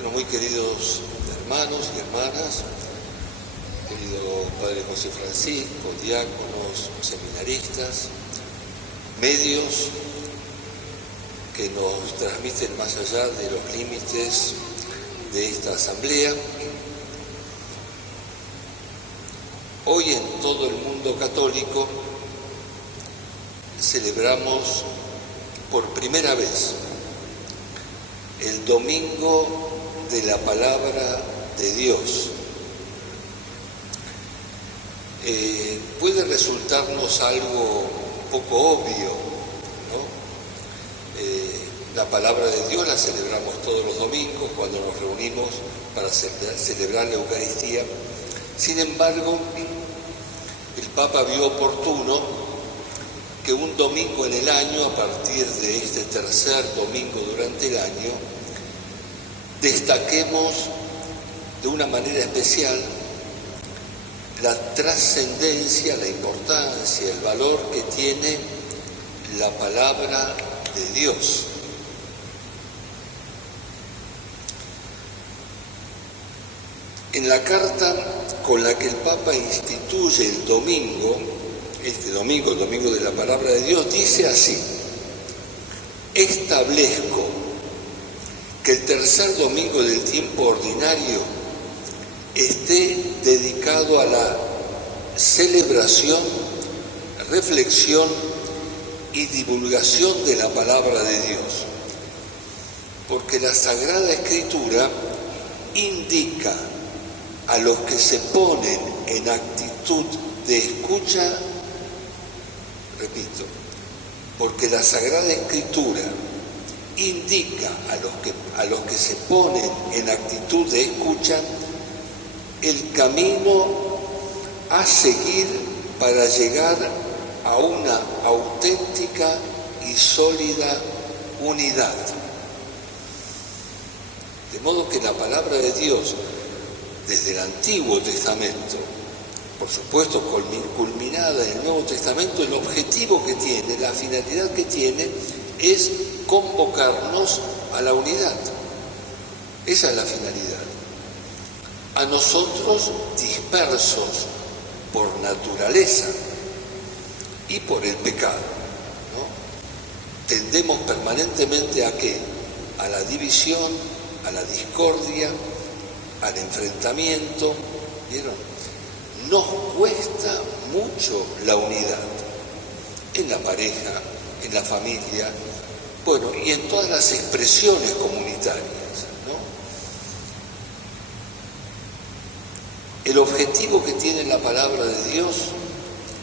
Bueno, muy queridos hermanos y hermanas, querido Padre José Francisco, diáconos, seminaristas, medios que nos transmiten más allá de los límites de esta asamblea. Hoy en todo el mundo católico celebramos por primera vez el Domingo de la Palabra de Dios. Puede resultarnos algo un poco obvio, ¿no? La Palabra de Dios la celebramos todos los domingos cuando nos reunimos para celebrar la Eucaristía. Sin embargo, el Papa vio oportuno que un domingo en el año, a partir de este tercer domingo durante el año, destaquemos de una manera especial la trascendencia, la importancia, el valor que tiene la palabra de Dios. En la carta con la que el Papa instituye el domingo, este domingo, el Domingo de la Palabra de Dios, dice así: establezco que el tercer domingo del tiempo ordinario esté dedicado a la celebración, reflexión y divulgación de la palabra de Dios, porque la Sagrada Escritura indica a los que se ponen en actitud de escucha, repito, porque la Sagrada Escritura indica a los que se ponen en actitud de escucha el camino a seguir para llegar a una auténtica y sólida unidad. De modo que la palabra de Dios, desde el Antiguo Testamento, por supuesto culminada en el Nuevo Testamento, el objetivo que tiene, la finalidad que tiene, es convocarnos a la unidad. Esa es la finalidad. A nosotros dispersos por naturaleza y por el pecado, ¿no? Tendemos permanentemente ¿a qué? A la división, a la discordia, al enfrentamiento. ¿Vieron? Nos cuesta mucho la unidad en la pareja, en la familia, bueno, y en todas las expresiones comunitarias, ¿no? El objetivo que tiene la palabra de Dios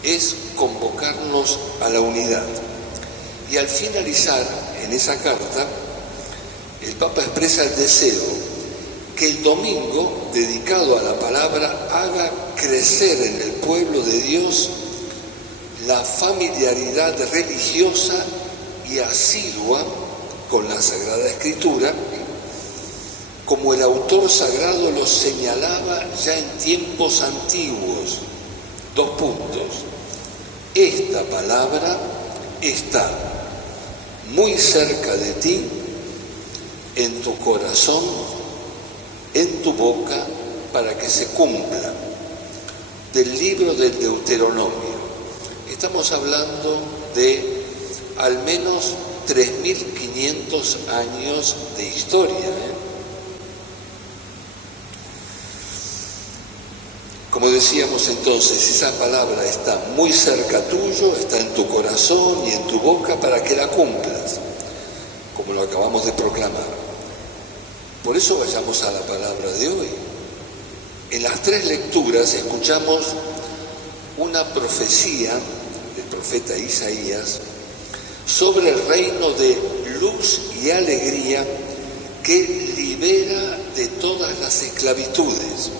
es convocarnos a la unidad. Y al finalizar en esa carta, el Papa expresa el deseo que el domingo dedicado a la palabra haga crecer en el pueblo de Dios la familiaridad religiosa y asidua con la Sagrada Escritura, como el autor sagrado lo señalaba ya en tiempos antiguos. 2 puntos. Esta palabra está muy cerca de ti, en tu corazón, en tu boca, para que se cumpla. Del libro del Deuteronomio. Estamos hablando de al menos 3.500 años de historia. Como decíamos entonces, esa palabra está muy cerca tuyo, está en tu corazón y en tu boca para que la cumplas, como lo acabamos de proclamar. Por eso vayamos a la palabra de hoy. En las 3 lecturas escuchamos una profecía del profeta Isaías sobre el reino de luz y alegría que libera de todas las esclavitudes.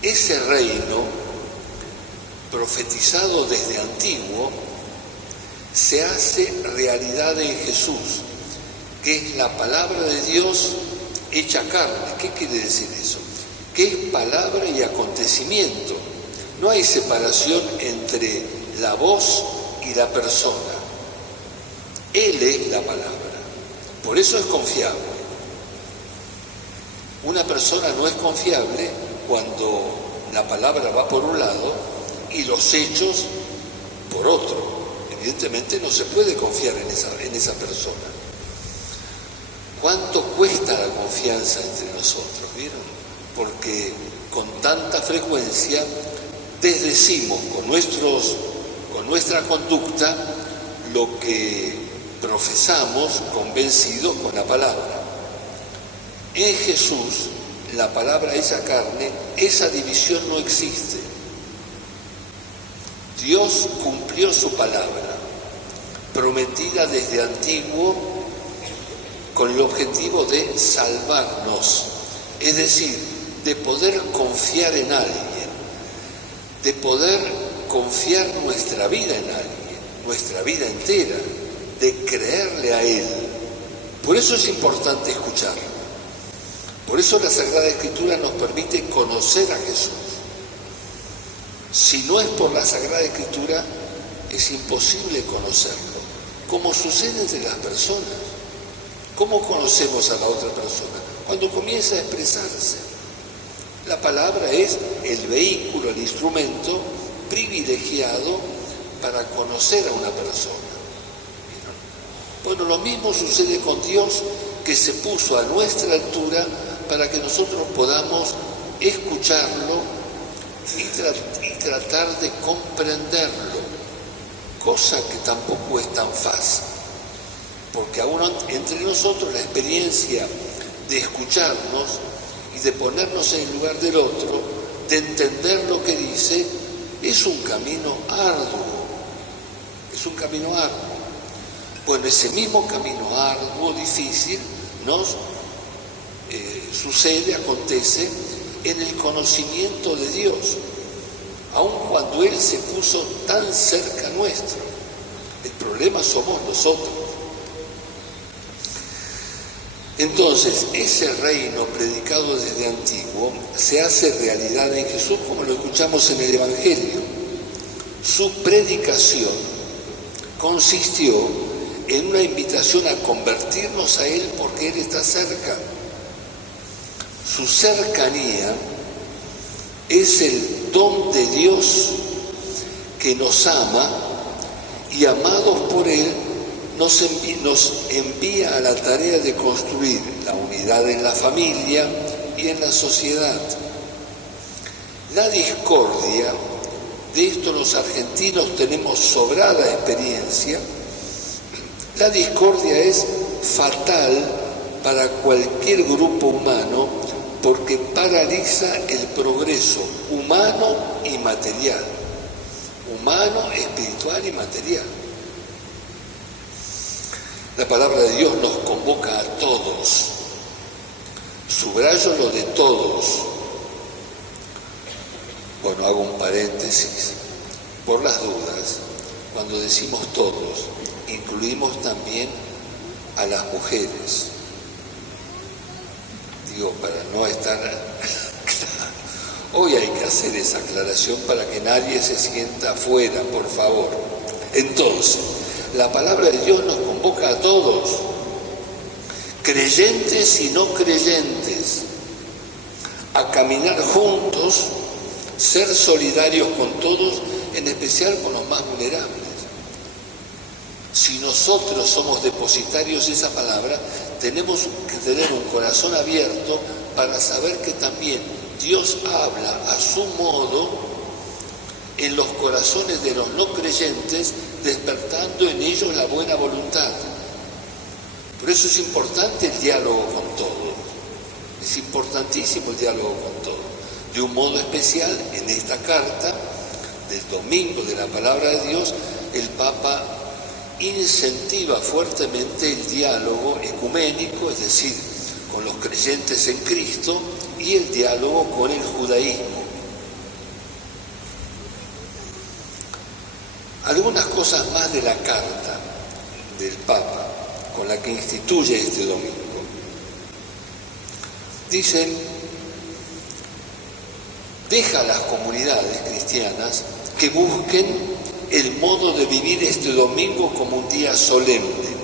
Ese reino, profetizado desde antiguo, se hace realidad en Jesús, que es la palabra de Dios hecha carne. ¿Qué quiere decir eso? Que es palabra y acontecimiento. No hay separación entre la voz y la persona. Él es la palabra. Por eso es confiable. Una persona no es confiable cuando la palabra va por un lado y los hechos por otro. Evidentemente no se puede confiar en esa persona. ¿Cuánto cuesta la confianza entre nosotros? ¿Vieron? Porque con tanta frecuencia desdecimos con nuestra conducta lo que profesamos convencidos con la palabra. En Jesús, la palabra hecha carne, esa división no existe. Dios cumplió su palabra, prometida desde antiguo, con el objetivo de salvarnos, es decir, de poder confiar en alguien, de poder confiar nuestra vida en alguien, nuestra vida entera, de creerle a Él. Por eso es importante escucharlo. Por eso la Sagrada Escritura nos permite conocer a Jesús. Si no es por la Sagrada Escritura, es imposible conocerlo, como sucede entre las personas. ¿Cómo conocemos a la otra persona? Cuando comienza a expresarse. La palabra es el vehículo, el instrumento privilegiado para conocer a una persona. Bueno, lo mismo sucede con Dios, que se puso a nuestra altura para que nosotros podamos escucharlo y tratar de comprenderlo, cosa que tampoco es tan fácil, porque aún entre nosotros la experiencia de escucharnos y de ponernos en el lugar del otro, de entender lo que dice, es un camino arduo, Bueno, ese mismo camino arduo, difícil, nos acontece en el conocimiento de Dios, aun cuando Él se puso tan cerca nuestro. El problema somos nosotros. Entonces, ese reino predicado desde antiguo se hace realidad en Jesús, como lo escuchamos en el Evangelio. Su predicación consistió en una invitación a convertirnos a Él porque Él está cerca. Su cercanía es el don de Dios que nos ama y, amados por Él, nos envía a la tarea de construir la unidad en la familia y en la sociedad. La discordia, de esto los argentinos tenemos sobrada experiencia, la discordia es fatal para cualquier grupo humano porque paraliza el progreso humano y material, humano, espiritual y material. La palabra de Dios nos convoca a todos. Subrayo lo de todos. Bueno, hago un paréntesis. Por las dudas, cuando decimos todos, incluimos también a las mujeres. Digo, para no estar claro. Hoy hay que hacer esa aclaración para que nadie se sienta afuera, por favor. Entonces, la palabra de Dios nos convoca a todos, creyentes y no creyentes, a caminar juntos, ser solidarios con todos, en especial con los más vulnerables. Si nosotros somos depositarios de esa palabra, tenemos que tener un corazón abierto para saber que también Dios habla a su modo en los corazones de los no creyentes, despertando en ellos la buena voluntad. Por eso es importante el diálogo con todos. Es importantísimo el diálogo con todos. De un modo especial, en esta carta del domingo de la palabra de Dios, el Papa incentiva fuertemente el diálogo ecuménico, es decir, con los creyentes en Cristo, y el diálogo con el judaísmo. Algunas cosas más de la carta del Papa con la que instituye este domingo. Dicen, deja a las comunidades cristianas que busquen el modo de vivir este domingo como un día solemne.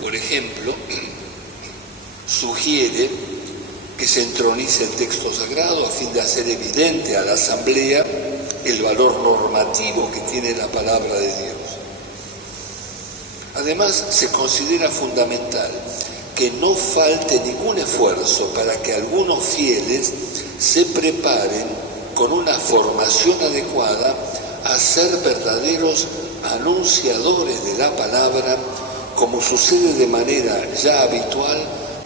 Por ejemplo, sugiere que se entronice el texto sagrado a fin de hacer evidente a la asamblea el valor normativo que tiene la palabra de Dios. Además, se considera fundamental que no falte ningún esfuerzo para que algunos fieles se preparen con una formación adecuada a ser verdaderos anunciadores de la palabra, como sucede de manera ya habitual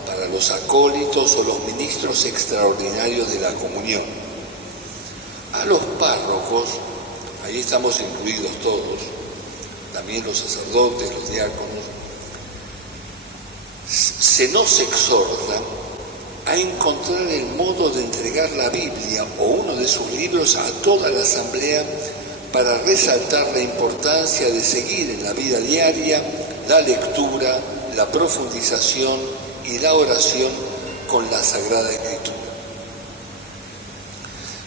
para los acólitos o los ministros extraordinarios de la comunión. A los párrocos, ahí estamos incluidos todos, también los sacerdotes, los diáconos, se nos exhorta a encontrar el modo de entregar la Biblia o uno de sus libros a toda la asamblea para resaltar la importancia de seguir en la vida diaria la lectura, la profundización y la oración con la Sagrada Escritura.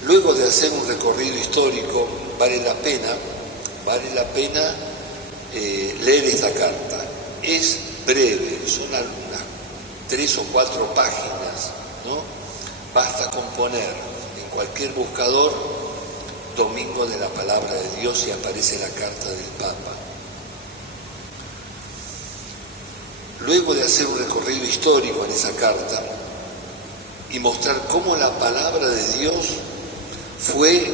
Luego de hacer un recorrido histórico, vale la pena leer esta carta. Es breve, son unas 3 o 4 páginas, ¿no? Basta con poner en cualquier buscador Domingo de la Palabra de Dios y aparece la carta del Papa. Luego de hacer un recorrido histórico en esa carta y mostrar cómo la palabra de Dios fue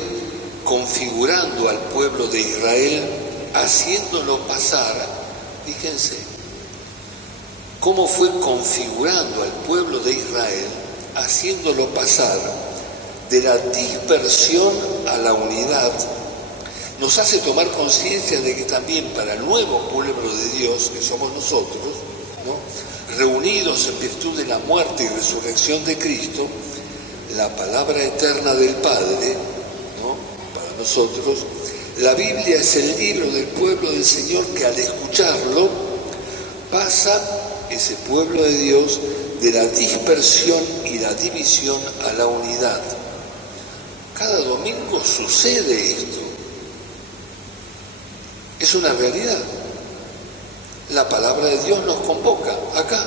configurando al pueblo de Israel, haciéndolo pasar, fíjense, cómo fue configurando al pueblo de Israel, haciéndolo pasar de la dispersión a la unidad, nos hace tomar conciencia de que también para el nuevo pueblo de Dios, que somos nosotros, ¿no?, reunidos en virtud de la muerte y resurrección de Cristo, la palabra eterna del Padre, ¿no?, para nosotros, la Biblia es el libro del pueblo del Señor que al escucharlo pasa ese pueblo de Dios de la dispersión y la división a la unidad. Cada domingo sucede esto. Es una realidad. La palabra de Dios nos convoca acá.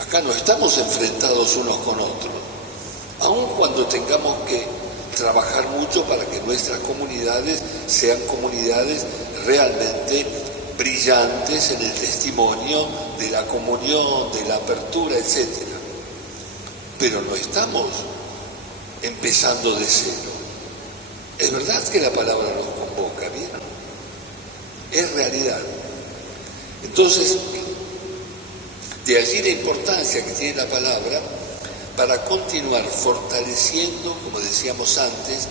Acá no estamos enfrentados unos con otros, aun cuando tengamos que trabajar mucho para que nuestras comunidades sean comunidades realmente brillantes en el testimonio de la comunión, de la apertura, etc. Pero no estamos empezando de cero. Es verdad que la palabra nos convoca, ¿bien? Es realidad. Entonces, de allí la importancia que tiene la palabra para continuar fortaleciendo, como decíamos antes,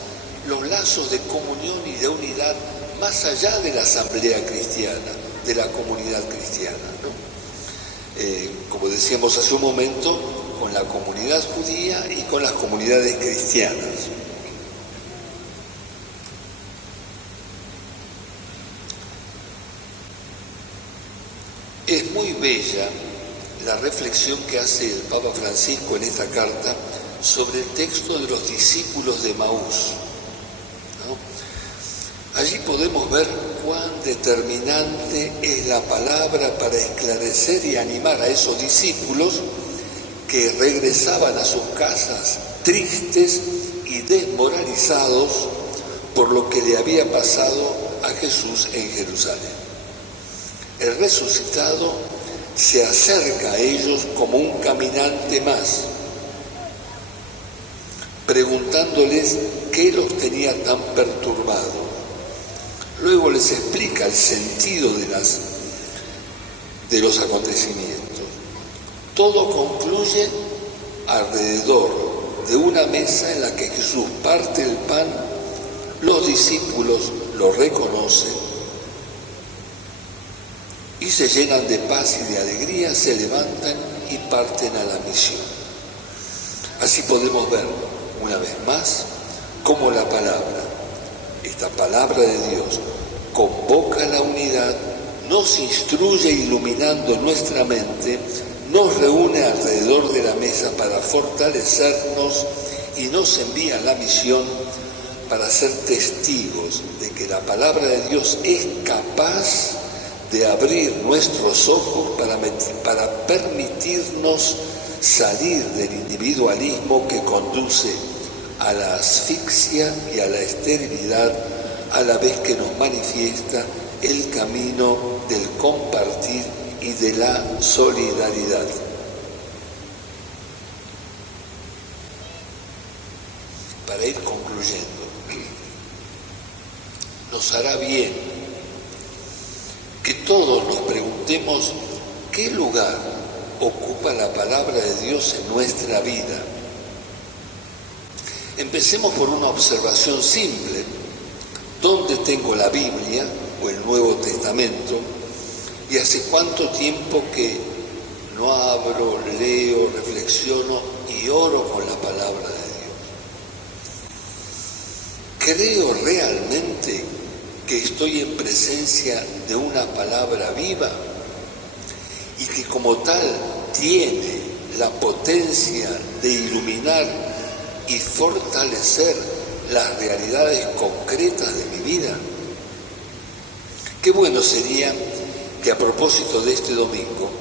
los lazos de comunión y de unidad más allá de la asamblea cristiana, de la comunidad cristiana, ¿no? Como decíamos hace un momento, con la comunidad judía y con las comunidades cristianas. Es muy bella la reflexión que hace el Papa Francisco en esta carta sobre el texto de los discípulos de Maús, ¿no? Allí podemos ver cuán determinante es la palabra para esclarecer y animar a esos discípulos que regresaban a sus casas tristes y desmoralizados por lo que le había pasado a Jesús en Jerusalén. El resucitado se acerca a ellos como un caminante más, preguntándoles qué los tenía tan perturbados. Luego les explica el sentido de los acontecimientos. Todo concluye alrededor de una mesa en la que Jesús parte el pan, los discípulos lo reconocen y se llenan de paz y de alegría, se levantan y parten a la misión. Así podemos ver, una vez más, cómo la palabra, esta palabra de Dios, convoca a la unidad, nos instruye iluminando nuestra mente, nos reúne alrededor de la mesa para fortalecernos y nos envía a la misión para ser testigos de que la palabra de Dios es capaz de abrir nuestros ojos para permitirnos salir del individualismo que conduce a la asfixia y a la esterilidad, a la vez que nos manifiesta el camino del compartir y de la solidaridad. Para ir concluyendo, nos hará bien que todos nos preguntemos qué lugar ocupa la palabra de Dios en nuestra vida. Empecemos por una observación simple. ¿Dónde tengo la Biblia o el Nuevo Testamento? ¿Y hace cuánto tiempo que no abro, leo, reflexiono y oro con la palabra de Dios? ¿Creo realmente que estoy en presencia de una palabra viva y que como tal tiene la potencia de iluminar y fortalecer las realidades concretas de mi vida? Qué bueno sería que a propósito de este domingo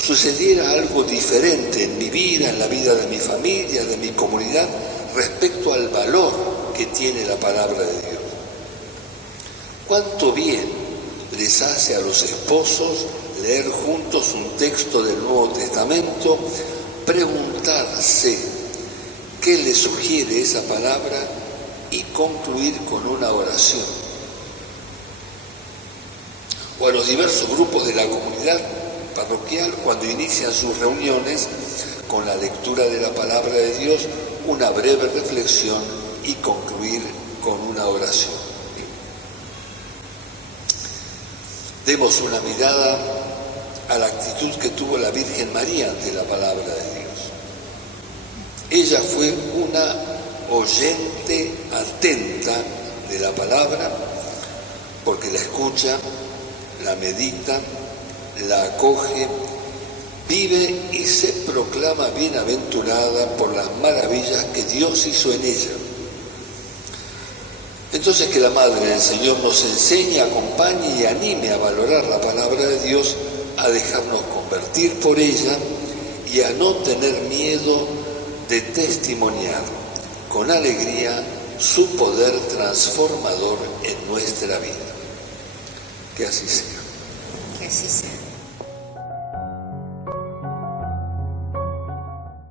sucediera algo diferente en mi vida, en la vida de mi familia, de mi comunidad, respecto al valor que tiene la palabra de Dios. ¿Cuánto bien les hace a los esposos leer juntos un texto del Nuevo Testamento, preguntarse qué les sugiere esa palabra y concluir con una oración? O a los diversos grupos de la comunidad parroquial, cuando inician sus reuniones con la lectura de la palabra de Dios, una breve reflexión y concluir con una oración. Demos una mirada a la actitud que tuvo la Virgen María ante la palabra de Dios. Ella fue una oyente atenta de la palabra, porque la escucha, la medita, la acoge, vive y se proclama bienaventurada por las maravillas que Dios hizo en ella. Entonces, que la Madre del Señor nos enseñe, acompañe y anime a valorar la palabra de Dios, a dejarnos convertir por ella y a no tener miedo de testimoniar con alegría su poder transformador en nuestra vida. Que así sea. Que así sea.